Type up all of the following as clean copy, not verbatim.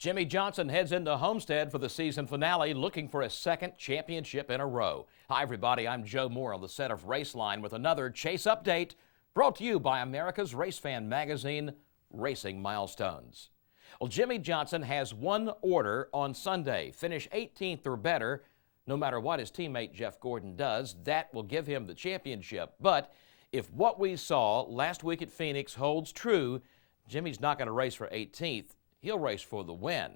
Jimmie Johnson heads into Homestead for the season finale, looking for a second championship in a row. Hi, everybody. I'm Joe Moore on the set of Raceline with another Chase update brought to you by America's Race Fan magazine, Racing Milestones. Well, Jimmie Johnson has one order on Sunday. Finish 18th or better. No matter what his teammate Jeff Gordon does, that will give him the championship. But if what we saw last week at Phoenix holds true, Jimmie's not going to race for 18th. He'll race for the win.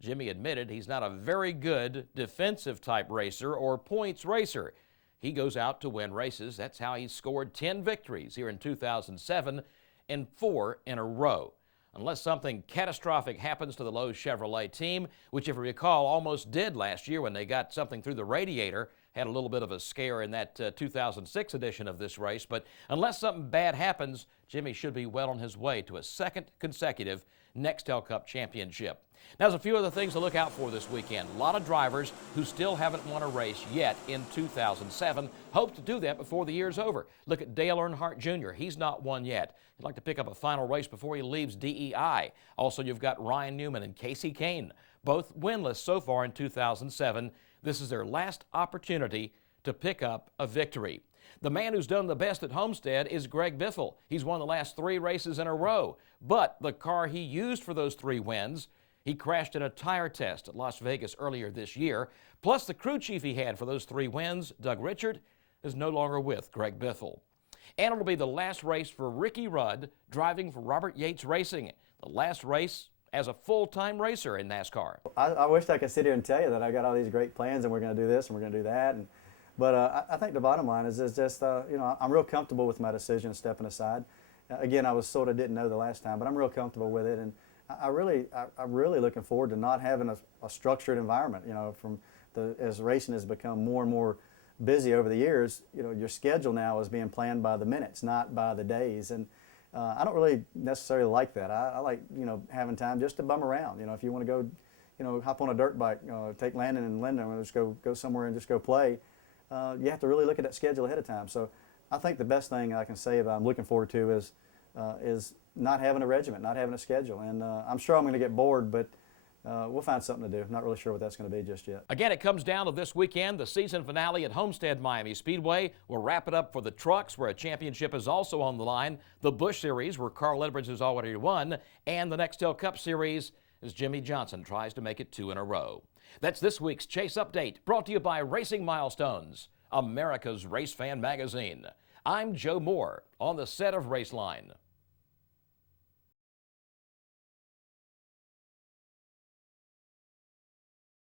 Jimmie admitted he's not a very good defensive type racer or points racer. He goes out to win races. That's how he scored 10 victories here in 2007 and 4 in a row. Unless something catastrophic happens to the Lowe's Chevrolet team, which if you recall almost did last year when they got something through the radiator, had a little bit of a scare in that 2006 edition of this race. But unless something bad happens, Jimmie should be well on his way to a second consecutive Nextel Cup Championship. Now, there's a few other things to look out for this weekend. A lot of drivers who still haven't won a race yet in 2007 hope to do that before the year's over. Look at Dale Earnhardt Jr. He's not won yet. He'd like to pick up a final race before he leaves DEI. Also, you've got Ryan Newman and Casey Kane, both winless so far in 2007. This is their last opportunity to pick up a victory. The man who's done the best at Homestead is Greg Biffle. He's won the last 3 races in a row. But the car he used for those 3 wins, he crashed in a tire test at Las Vegas earlier this year. Plus, the crew chief he had for those 3 wins, Doug Richard, is no longer with Greg Biffle. And it'll be the last race for Ricky Rudd driving for Robert Yates Racing. The last race as a full-time racer in NASCAR. I wish I could sit here and tell you that I got all these great plans and we're going to do this and we're going to do that. But I think the bottom line is just, I'm real comfortable with my decision stepping aside. Again, I was sort of didn't know the last time, but I'm real comfortable with it. And I'm really looking forward to not having a structured environment. You know, as racing has become more and more busy over the years, you know, your schedule now is being planned by the minutes, not by the days. And I don't really necessarily like that. I like, you know, having time just to bum around. You know, if you want to go, you know, hop on a dirt bike, take Landon and Linda and just go somewhere and just go play. You have to really look at that schedule ahead of time. So I think the best thing I can say about I'm looking forward to is not having a regiment, not having a schedule. And I'm sure I'm going to get bored, but we'll find something to do. Not really sure what that's going to be just yet. Again, it comes down to this weekend, the season finale at Homestead-Miami Speedway. We'll wrap it up for the trucks, where a championship is also on the line, the Busch Series, where Carl Edwards has already won, and the Nextel Cup Series, as Jimmie Johnson tries to make it 2 in a row. That's this week's Chase Update, brought to you by Racing Milestones, America's Race Fan magazine. I'm Joe Moore on the set of Raceline.